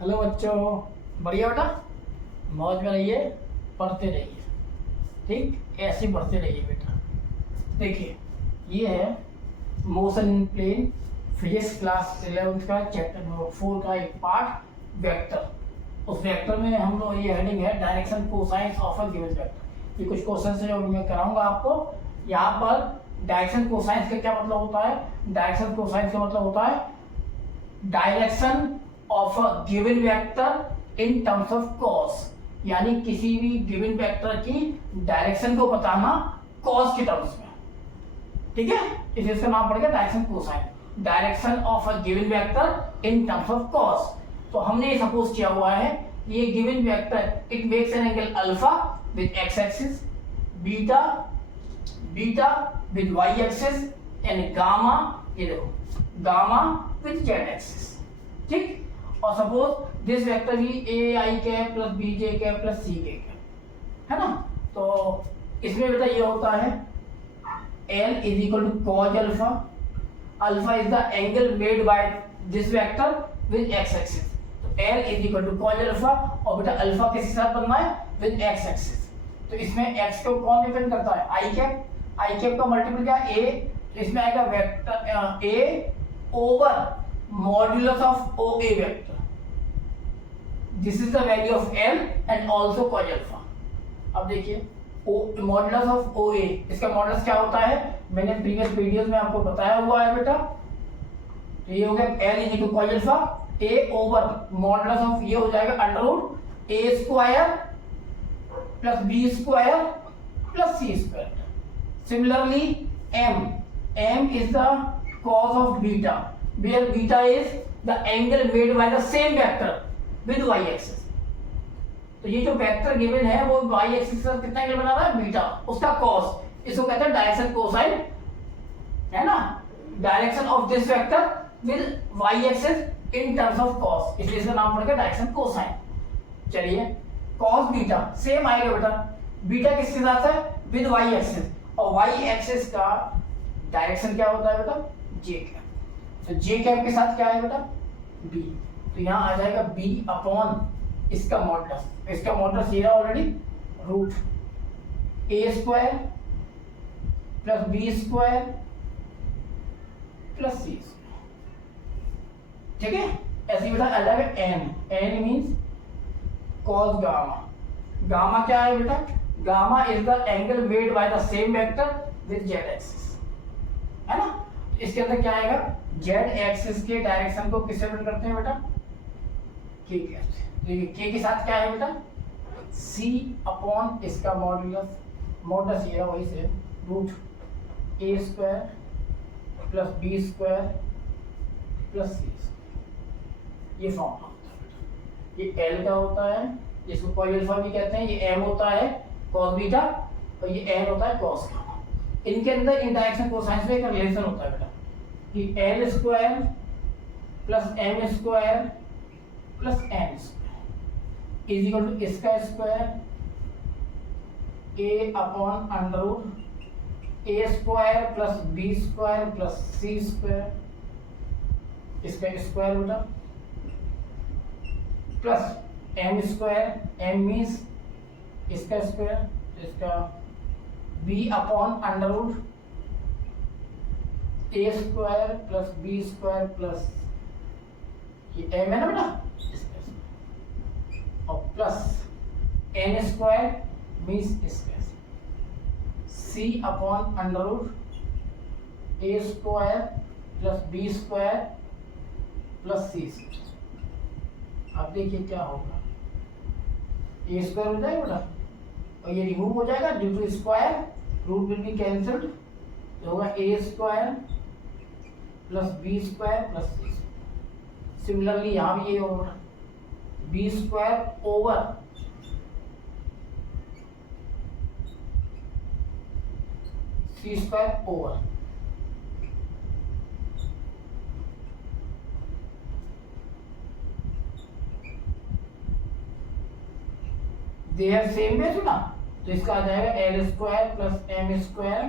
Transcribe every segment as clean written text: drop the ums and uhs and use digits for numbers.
Hello बच्चों, बढ़िया बेटा। मौज में रहिए, पढ़ते रहिए। ठीक, ऐसे ही पढ़ते रहिए बेटा। देखिए, ये है motion in plane, physics class 11th का चैप्टर 4 का एक पार्ट वेक्टर। उस वेक्टर में हम लोग, ये हेडिंग है direction cosines of a given vector. ये कुछ क्वेश्चन है जो मैं कराऊंगा आपको। यहाँ पर डायरेक्शन कोसाइंस का क्या मतलब होता है? डायरेक्शन कोसाइंस का मतलब होता है direction of a given vector in terms of cos, यानी किसी भी गिवन वेक्टर की डायरेक्शन को बताना कॉस के टर्म्स में। ठीक है, इसलिए इसका नाम पड़ेगा direction cosine. Direction of a given vector in terms of cos. तो हमने ये सपोज किया हुआ है, ये given vector it makes an angle alpha with X axis, beta beta with Y axis, and gamma, ये देखो गामा विद जेड एक्सिस। ठीक, और सपोज दिस वेक्टर भी A I cap plus B J cap plus C K cap, है ना। तो इसमें बेटा ये होता है L is equal to cos alpha. Alpha is the angle made by this vector with X axis. तो L is equal to cos alpha, और बेटा अल्फा किसके साथ बनना है? With X axis. तो इसमें x को कौन डिपेंड करता है? I cap. आई कैप का मल्टीपल क्या है? a। तो इसमें आएगा vector a over modulus of O A vector. This is the value of L and also cause alpha. अब देखिए मॉडुलस ऑफ ओ ए, इसका मॉडुलस क्या होता है? मैंने प्रीवियस वीडियोस में आपको बताया हुआ है बेटा। तो ये हो गया L is equal to cos alpha, a over modulus of, ये हो जाएगा under root a square plus b square plus c square. Similarly m is the cos of beta, where beta is the angle made by the same vector with y axis। तो ये जो vector given है वो y axis के साथ कितना angle बना रहा है? बीटा, उसका cos। इसको कहते हैं डायरेक्शन कोसाइन, है ना। Direction of this vector with y axis in terms of cos, इसलिए इसका नाम पड़ेगा डायरेक्शन कोसाइन। चलिए, cos बीटा सेम आएगा बेटा। बीटा किसके साथ है? विद y एक्सिस, और y एक्सिस का डायरेक्शन क्या होता है बेटा? j cap. तो j कैप के साथ क्या है बेटा? b। तो यहाँ आ जाएगा b अपॉन इसका मॉडुलस। इसका मॉडुलस ये है already, root a square plus b square plus c square. ठीक है, ऐसे ही बेटा आ जाएगा n means cos gamma. Gamma क्या है बेटा? Gamma is the angle made by the same vector with z axis, है ना। इसके अंदर क्या आएगा? z एक्सिस के डायरेक्शन को किससे डिफाइन करते हैं बेटा? k के। देखिए k के साथ क्या है बेटा? c अपॉन इसका मॉडुलस। मॉडुलस ये है वही से root a square plus b square plus c square. ये फॉर्मूला होता है बेटा। ये l का होता है, जिसको कॉस अल्फा भी कहते हैं। ये m होता है cos बीटा, और ये n होता है cos गामा। इनके अंदर इन डायरेक्शन कोसाइंस में एक रिलेशन होता है बेटा कि l square plus m square plus n square is equal to इसका square a upon under root a square plus b square plus c square, इसका स्क्वायर बेटा, plus m square, m means इसका square, इसका b upon under root a square plus b square plus ये m है ना बेटा, और plus n square means इसका c upon under root a square plus b square plus c square. अब देखिए क्या होगा, a स्क्वायर हो जाएगा बेटा, और ये रिमूव हो जाएगा due to square, root will be cancelled, तो होगा a square plus b square plus c square. Similarly यहाँ भी ये होगा b square over c square over they have same base ना, तो इसका आ जाएगा L square plus M square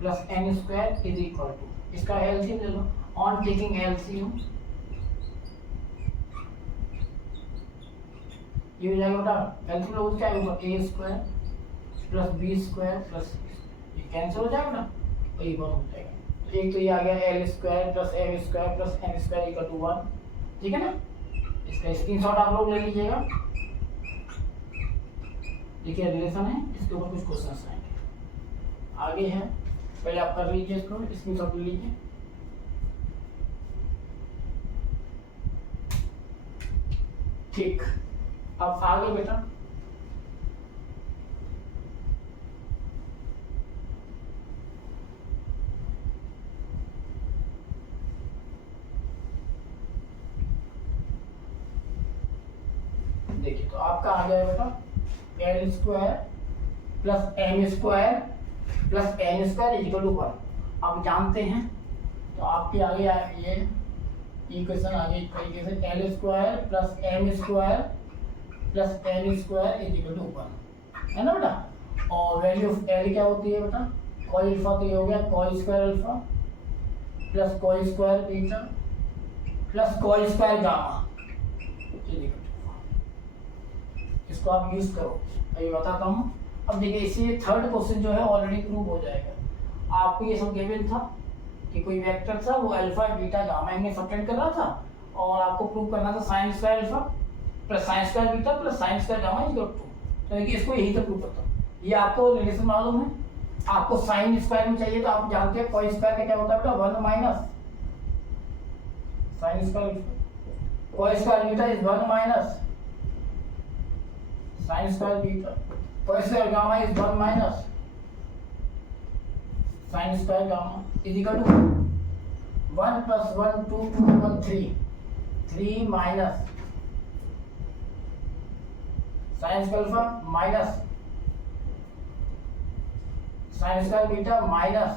plus N square is equal to, इसका एलसीएम ले लो। ऑन टेकिंग एलसीएम ये हो जाएगा बेटा कैंसिल हो क्या होगा A square plus B square plus ये कैंसिल हो जाएगा ना तो ये 1 हो जाएगा। तो एक तो ये आ गया L square plus M square plus N square equal to 1, ठीक है ना। इसका स्क्रीनशॉट आप लोग ले लीजिएगा। देखिए रिलेशन है, इसके ऊपर कुछ क्वेश्चन आएंगे आगे हैं, पहले आप कर लीजिए इसको, स्क्रीनशॉट ले लीजिए। ठीक, अब आगे बेटा देखिए, तो आपका आ गया बेटा L square plus M square plus N square equal to 1। आप जानते हैं तो आपके आगे ये इक्वेशन आगे इस तरीके से L square plus M square plus N square equal to 1 है ना बेटा। और वैल्यू ऑफ एल क्या होती है बेटा, कॉस अल्फा, तो ये हो गया cos square alpha plus cos square beta plus cos square gamma. इसको आप यूज करो, अभी बताता हूँ। अब देखिए इसी थर्ड क्वेश्चन जो है ऑलरेडी प्रूव हो जाएगा। आपको ये सब गिवन था कि कोई वेक्टर था वो अल्फा बीटा गामा इनमें सबटेंड कर रहा था और आपको प्रूव करना था sine square alpha plus sine square beta plus sine square gamma equal to. तो देखिए इसको यही तक प्रूव करता हूँ। ये आपको रिलेशन मालूम है, आपको साइन स्क्वायर में चाहिए तो आप जानते हैं कॉस स्क्वायर का क्या होता है बेटा 1 minus sine square, cos square beta is 1 minus sine square beta, cos square gamma is 1 minus sine square gamma is equal to 1 plus 1 2 2 1 3 minus sine square alpha minus sine square beta minus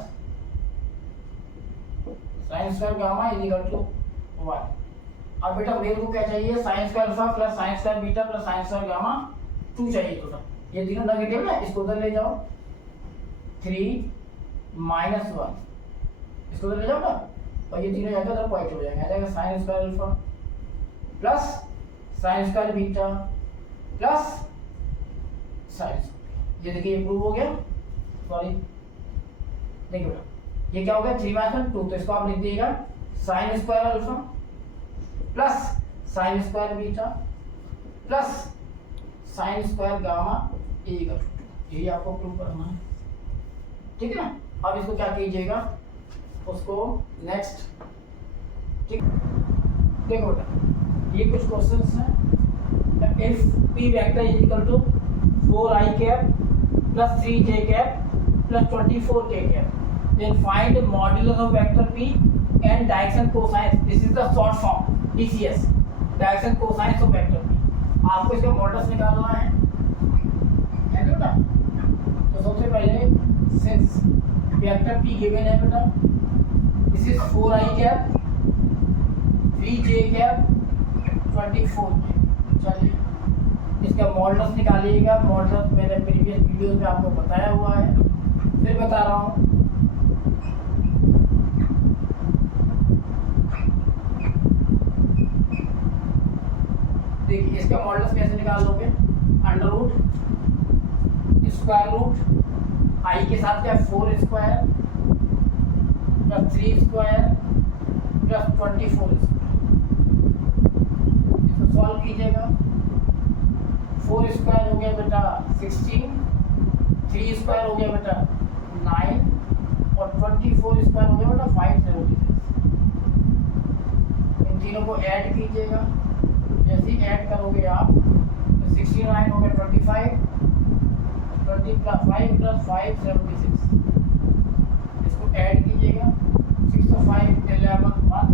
sine square gamma is equal to 1। अब बेटा मेरे को क्या चाहिए, sine square alpha plus sine square beta plus sine square gamma 2 चाहिए total. ये तीनों negative है, इसको उधर ले जाओ 3 माइनस 1 इसको उधर ले जाओ ना, और ये तीनों जाकर उधर पॉइंट हो जाएंगे। आ जाएगा sign square alpha plus sine square beta plus sign, ये देखिए ये प्रूव हो गया। सॉरी देखिए बेटा ये क्या हो गया 3 माइनस 2, तो इसको आप लिख दीजिएगा sine square alpha plus sine square beta plus sine square gamma equal to, यही आपको प्रूव करना है, ठीक है ना। अब इसको क्या कीजिएगा, उसको नेक्स्ट, ठीक। देखो बेटा ये कुछ क्वेश्चंस हैं। If P vector is equal to 4i cap plus 3j cap plus 24k cap, then find modulus of vector p and direction cosine. This is the short form DCS, direction cosine of vector p। आपको इसका models निकालना है ना बेटा। तो सबसे पहले since vector p given है बेटा, this is 4i cap 3j cap 24k। चलिए इसका मॉडल्स निकालिएगा। मॉडल्स मैंने प्रीवियस वीडियोस में आपको बताया हुआ है, फिर बता रहा हूँ। देखिए इसका मॉडल्स कैसे निकाल लोगे, under root square root I के साथ क्या 4 square plus 3 square plus 24 square, इसको सॉल्व कीजिएगा। 4 स्क्वायर हो गया बेटा 16, 3 स्क्वायर हो गया बेटा 9 और 24 स्क्वायर हो गया बेटा 576। इन तीनों को ऐड कीजिएगा। जैसे ही ऐड करोगे आप तो 69 हो गया 25, 20 प्लस 5 प्लस 5 76, इसको ऐड कीजिएगा। 6 और 5 11 1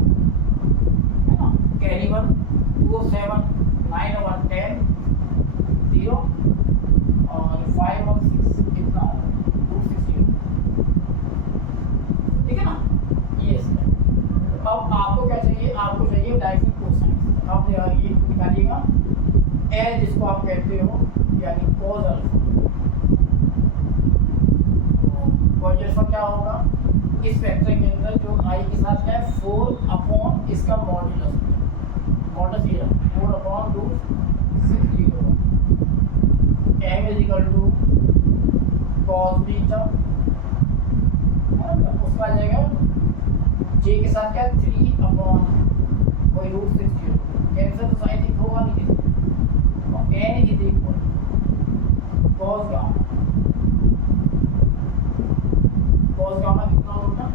है ना, कैरी 1 2 और 7 9 और 1 10 0 और 5 और 6 कितना 260, ठीक है ना। ये इसका अब आपको क्या चाहिए, आपको चाहिए डायरेक्शन कोसाइन। अब ये निकालिएगा एल जिसको आप कहते हो यानी कॉस अल्फा। कॉस अल्फा क्या होगा, इस वेक्टर के अंदर जो आई के साथ है 4 अपॉन इसका मॉड्यूलस, मॉडल्स ये 4 अपॉन रूट 601 जे के साथ क्या 3/√60, कैंसिल तो साइन थिंग होगा नहीं किसी, और n is equal cos gamma कितना होगा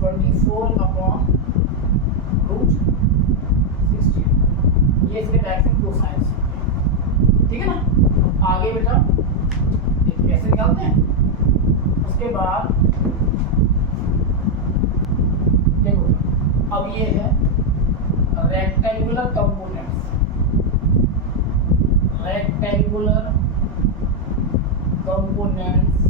24/√60, ये इसके डायरेक्शन कोसाइन, ठीक है ना। आगे बेटा कैसे निकालते हैं, उसके बाद देखो अब ये है rectangular components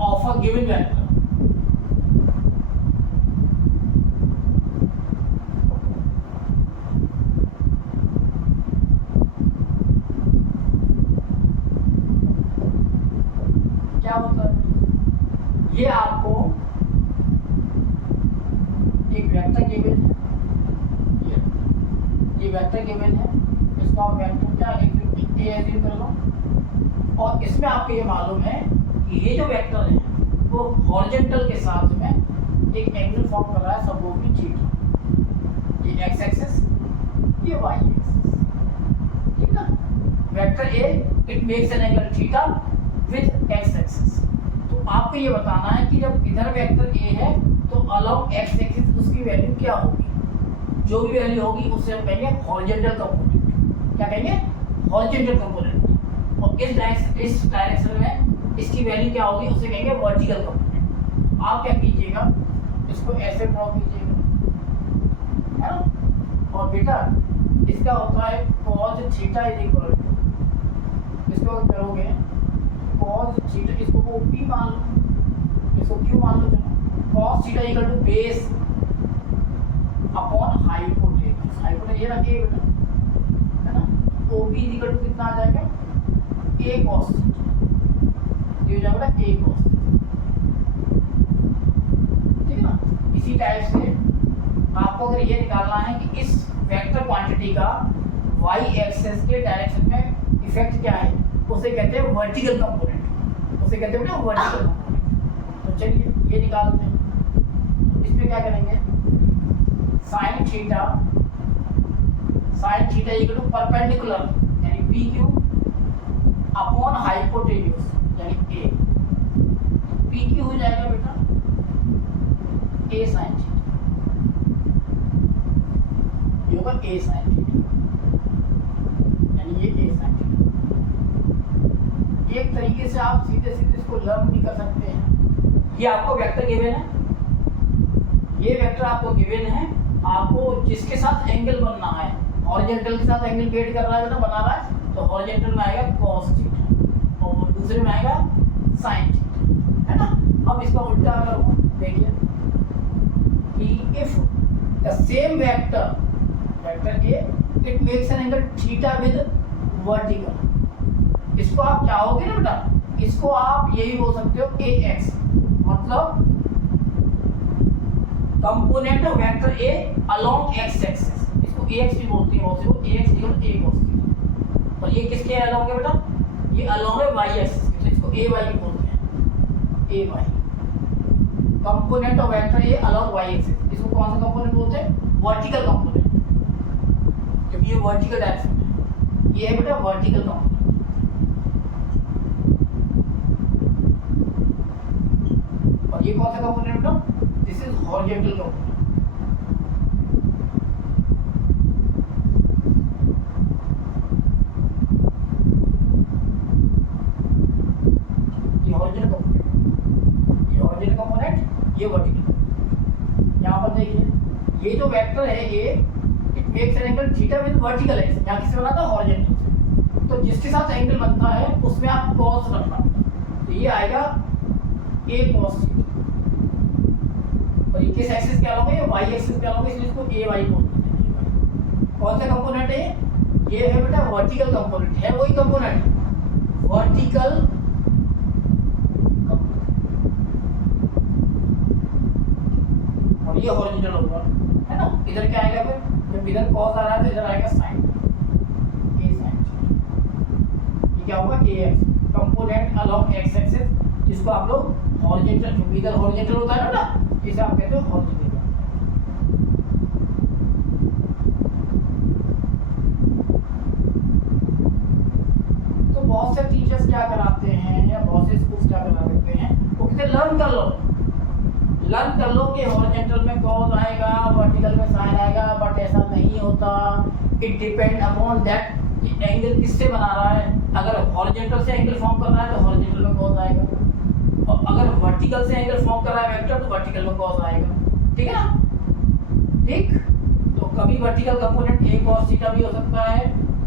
of a given vector. क्या मतलब ये आपको एक वेक्टर गिवन है, ये वेक्टर गिवन है, इसको आप वेक्टर क्या एज्यूम कर लो, और इसमें आपको ये मालूम है कि ये जो वेक्टर है वो हॉरिजॉन्टल के साथ में एक एंगल फॉर्म कर रहा है, सब वो भी थीटा, ये एक्स एक्सिस, ये वाई एक्सिस, ठीक ना। Vector A it makes an angle theta with X axis. तो आपको ये बताना है कि जब इधर वेक्टर ए है तो अलोंग एक्स एक्सिस उसकी वैल्यू क्या होगी, जो भी वैल्यू होगी उसे हम कहेंगे हॉरिजॉन्टल कंपोनेंट। क्या कहेंगे, हॉरिजॉन्टल कंपोनेंट। और इस डायरेक्शन में इसकी वैल्यू क्या होगी, उसे कहेंगे वर्टिकल कंपोनेंट। आप क्या कीजिएगा, इसको ऐसे ड्रॉ कीजिएगा, है ना। और बेटा इसका होता है cos theta is equal to, इसको करोगे cos थीटा, इसको P मान लो, इसको Q मान लो, चलो cos theta equal to base upon hypotenuse, ये रखिए बेटा, है ना। OP इक्वल टू कितना आ जाएगा, a cos थीटा, ये हो जाएगा a cos, ठीक है ना। इसी टाइप से आपको अगर ये निकालना है कि इस वेक्टर क्वांटिटी का y एक्सिस के डायरेक्शन में इफेक्ट क्या है, उसे कहते हैं वर्टिकल कंपोनेंट, उसे कहते हैं ना वर्टिकल कंपोनेंट। तो चलिए ये निकालते हैं। इसमें क्या करेंगे, sin theta equal to perpendicular यानी PQ अपॉन हाइपोटेन्यूज यानी A, PQ हो जाएगा बेटा A sin थीटा, ये होगा A sin थीटा, यानी ये A sin थीटा। एक तरीके से आप सीधे इसको लर्न भी कर सकते हैं। ये आपको वेक्टर गिवन है, ये वेक्टर आपको गिवन है, आपको जिसके साथ एंगल बनना है, हॉरिजॉन्टल के साथ एंगल क्रिएट कर रहा है बेटा, बना रहा है, तो हॉरिजॉन्टल में आएगा cos थीटा और दूसरे में आएगा sin थीटा, है ना। अब इसका उल्टा अगर हो, देखिए कि if the same vector A it makes an angle theta with vertical, इसको आप चाहोगे ना बेटा, इसको आप यही बोल सकते हो AX, मतलब component of vector A along x axis, इसको AX भी बोलते हैं बहुत से लोग, AX equal A cos theta. और ये किसके अलोंग है बेटा, ये अलोंग है y एक्सिस, तो इसको AY भी बोलते हैं, AY component of vector A along y axis. इसको कौन सा कंपोनेंट बोलते हैं, वर्टिकल कंपोनेंट, क्योंकि ये वर्टिकल डायरेक्शन है, ये है बेटा वर्टिकल कंपोनेंट। और ये कौन सा कंपोनेंट बेटा, दिस इज हॉरिजॉन्टल कंपोनेंट। ये हॉरिजॉन्टल कंपोनेंट, ये वर्टिकल। यहाँ पर देखिए ये जो वेक्टर है ये it makes an angle theta with vertical axis, यहाँ किससे बना था, हॉरिजॉन्टल से। तो जिसके साथ एंगल बनता है उसमें आप cos रखना, तो ये आएगा A cos थीटा। और ये किस एक्सिस के अलावा, ये y एक्सिस के अलावा, इसलिए इसको AY बोलते हैं। कौन सा कंपोनेंट है ये है बेटा वर्टिकल कंपोनेंट, है वही कंपोनेंट वर्टिकल और ये हॉरिजॉन्टल होगा, है ना। इधर क्या आएगा फिर, जब इधर cos आ रहा है तो इधर आएगा sin, A sin। ये क्या होगा, AX component along x axis, जिसको आप लोग हॉरिजॉन्टल, जो इधर हॉरिजॉन्टल होता है ना, इसे आप कहते हो हॉरिजॉन्टल। तो बहुत से टीचर्स क्या कराते हैं या बहुत से स्कूल्स क्या करा देते हैं, वो कहते हैं लर्न कर लो कि हॉरिजॉन्टल में कॉज आएगा, वर्टिकल में साइन आएगा, बट ऐसा नहीं होता। इट डिपेंड अपॉन दैट कि एंगल किससे बना रहा है। अगर हॉरिजॉन्टल से एंगल फॉर्म कर रहा है तो हॉरिजॉन्टल में कॉज आएगा, और अगर वर्टिकल से एंगल फॉर्म कर रहा है वेक्टर तो वर्टिकल में कॉज आएगा। ठीक है ना? ठीक, तो कभी वर्टिकल कंपोनेंट ए cos थीटा भी हो सकता है,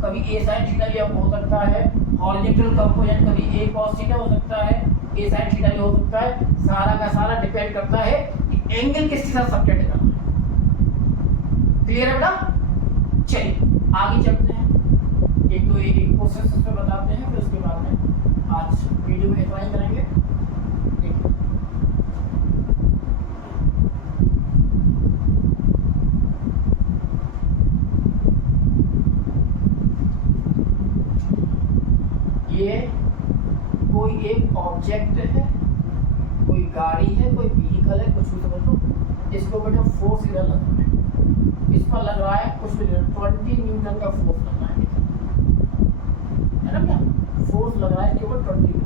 कभी ए sin थीटा भी हो सकता है। हॉरिजॉन्टल कंपोनेंट कभी ए cos थीटा हो सकता है, ए sin थीटा भी हो सकता है। सारा का सारा डिपेंड करता है कि एंगल किसके साथ सबटेंड करना है। क्लियर है बेटा? चलिए आगे चलते हैं, एक प्रोसेस पे बताते हैं, फिर उसके बाद में आज वीडियो में इतना ही करेंगे। ये कोई एक ऑब्जेक्ट है, कोई गाड़ी है, कोई व्हीकल है, कुछ भी समझ लो। इसको बेटा फोर्स इधर लग रहा है, इस पर लग रहा है कुछ भी 20 न्यूटन का फोर्स लग रहा है ना? क्या फोर्स लग रहा है इसके ऊपर 20 न्यूटन।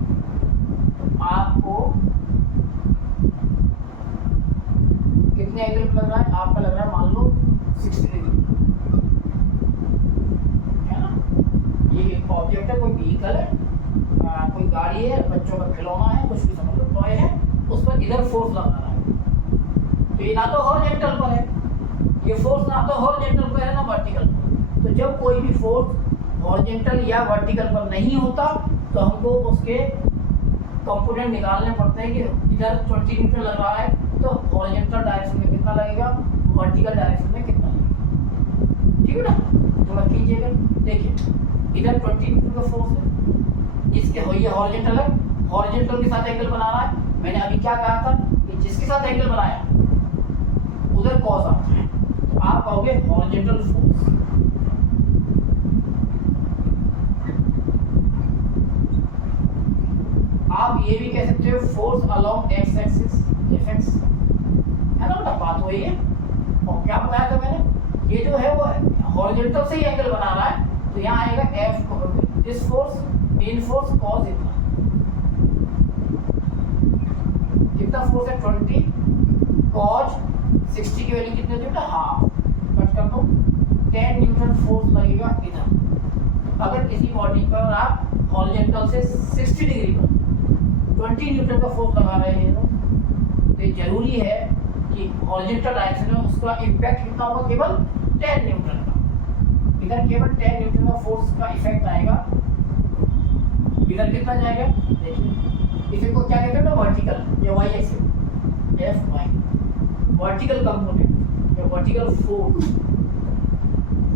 तो आपको कितने एंगल पर लग रहा है? आपका लग रहा है मान लो 60 डिग्री, है ना? ये एक ऑब्जेक्ट है, कोई व्हीकल है, कोई गाड़ी है, बच्चों का खिलौना है, कुछ भी समझ लो, टॉय है, उस पर इधर फोर्स लगा रहा है। तो ये ना तो हॉरिजॉन्टल पर है, ये फोर्स ना तो हॉरिजॉन्टल पर है ना वर्टिकल पर। तो जब कोई भी फोर्स हॉरिजॉन्टल या वर्टिकल पर नहीं होता तो हमको उसके कंपोनेंट निकालने पड़ते हैं कि इधर 20 न्यूटन लग रहा है तो हॉरिजॉन्टल डायरेक्शन में कितना लगेगा, वर्टिकल डायरेक्शन में कितना लगेगा। ठीक है ना? थोड़ा कीजिएगा, देखिए इधर 20 न्यूटन का फोर्स है, इसके ये हॉरिजॉन्टल है, हॉरिजॉन्टल के साथ एंगल बना रहा है। मैंने अभी क्या कहा था कि जिसके साथ एंगल बनाया उधर कॉस आता है, तो आप कहोगे हॉरिजॉन्टल फोर्स। आप ये भी कह सकते हो force along x axis, FX, है ना बेटा? बात वही है। और क्या बताया था मैंने, ये जो है वो हॉरिजॉन्टल से ही एंगल बना रहा है, तो यहाँ आएगा F, this force main force cos इतना, कितना फोर्स है 20, कॉस 60 की वैल्यू कितनी होती है? हाफ। कट कर दो, 10 न्यूटन फोर्स लगेगा इधर। अगर किसी बॉडी पर आप हॉरिजॉन्टल से 60 डिग्री पर 20 न्यूटन का फोर्स लगा रहे हैं तो ये जरूरी है कि हॉरिजॉन्टल डायरेक्शन में उसका इम्पैक्ट कितना होगा? केवल 10 न्यूटन का। इधर केवल 10 न्यूटन का फोर्स का इफेक्ट आएगा, इधर कितना जाएगा? देखिए इसे को क्या कहते हैं ना, वर्टिकल या Y axis, F Y, vertical component या वर्टिकल फोर्स,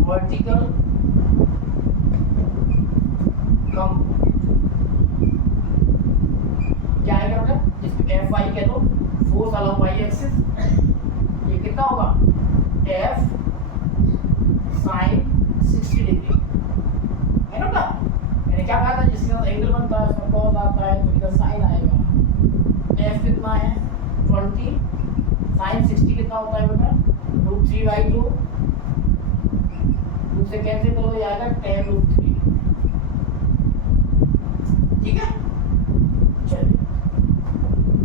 वर्टिकल कंपोनेंट क्या आएगा बेटा? इसको एफ वाई कह दो, फोर्स अलोंग वाई एक्सिस। ये कितना होगा? एफ साइन 60 डिग्री, है ना बेटा? मैंने क्या कहा था, जिसके साथ एंगल बनता है उसका कॉस आता है, तो इधर साइन आएगा। एफ कितना है? 20, साइन 60 कितना होता है बेटा? √3/2, 2 से कैंसिल करो, ये आएगा 10√3। ठीक है? चलिए,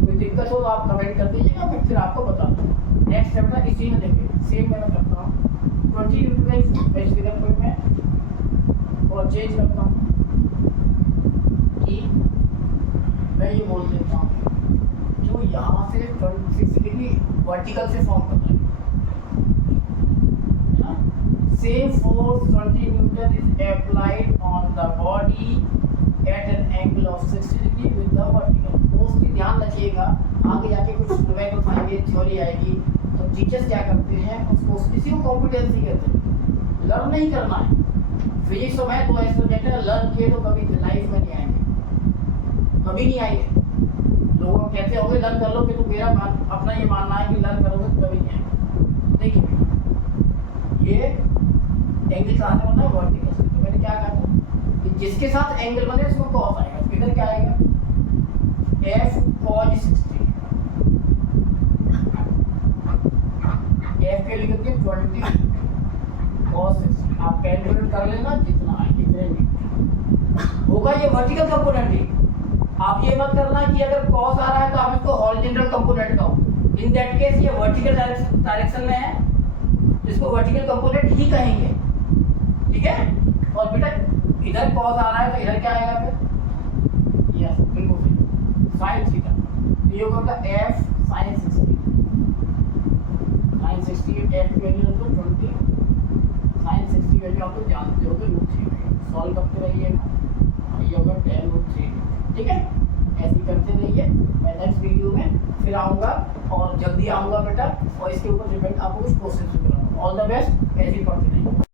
कोई दिक्कत हो तो आप कमेंट कर दीजिएगा, मैं फिर आपको बता दूँ। नेक्स्ट है बेटा, इसी में देखिए सेम मैं करता हूँ 20 न्यूटन का इस फिगर को मैं और चेंज करता हूँ कि मैं ये बोल देता हूँ जो यहाँ से 26 डिग्री वर्टिकल से फॉर्म करता है ना, same force 20 Newton is applied on the body at an angle of 60 degree with the vertical. Mostly ध्यान रखिएगा, आगे जाके कुछ नोमेन फाइनल थ्योरी आएगी तो टीचर्स क्या करते हैं, उसको इसी को कॉम्पिटेंसी कहते हैं। लर्न नहीं करना है, फिजिक्स और मैथ तो ऐसे सब्जेक्ट है, लर्न किए तो कभी लाइफ में नहीं आएंगे, कभी नहीं आएंगे। लोग कहते होंगे लर्न कर लो, कि तो मेरा अपना ये मानना है कि लर्न करोगे तो कभी नहीं आएंगे। देखिए ये एंगल कहाँ से बनता है? वर्टिकल से। तो मैंने क्या कहा था कि जिसके साथ एंगल बने उसको कॉस आएगा, तो इधर क्या आएगा? F cos 60 20 cos 60। आप कैलकुलेट कर लेना जितना है इतने में होगा ये वर्टिकल कंपोनेंट ही। आप ये मत करना कि अगर cos आ रहा है तो आप इसको हॉरिजॉन्टल कंपोनेंट कहो। इन दैट केस ये वर्टिकल डायरेक्शन में है, इसको वर्टिकल कंपोनेंट ही कहेंगे, ठीक है। और बेटा इधर cos आ रहा है तो इधर क्या आएगा फिर, यस बिल्कुल sin थीटा, तो ये होगा f sin 60। sin 60 f की वैल्यू रखो 20, sin 60 वैल्यू आप तो जानते हो कि √3 सॉल्व करते रहिएगा, ये होगा tan √3, ठीक है। ऐसे करते रहिए। मैं नेक्स्ट वीडियो में फिर आऊँगा और जल्दी आऊँगा बेटा, और इसके ऊपर डिपेंड आपको कुछ क्वेश्चन भी कराऊंगा। ऑल द बेस्ट, ऐसे ही पढ़ते रहिए।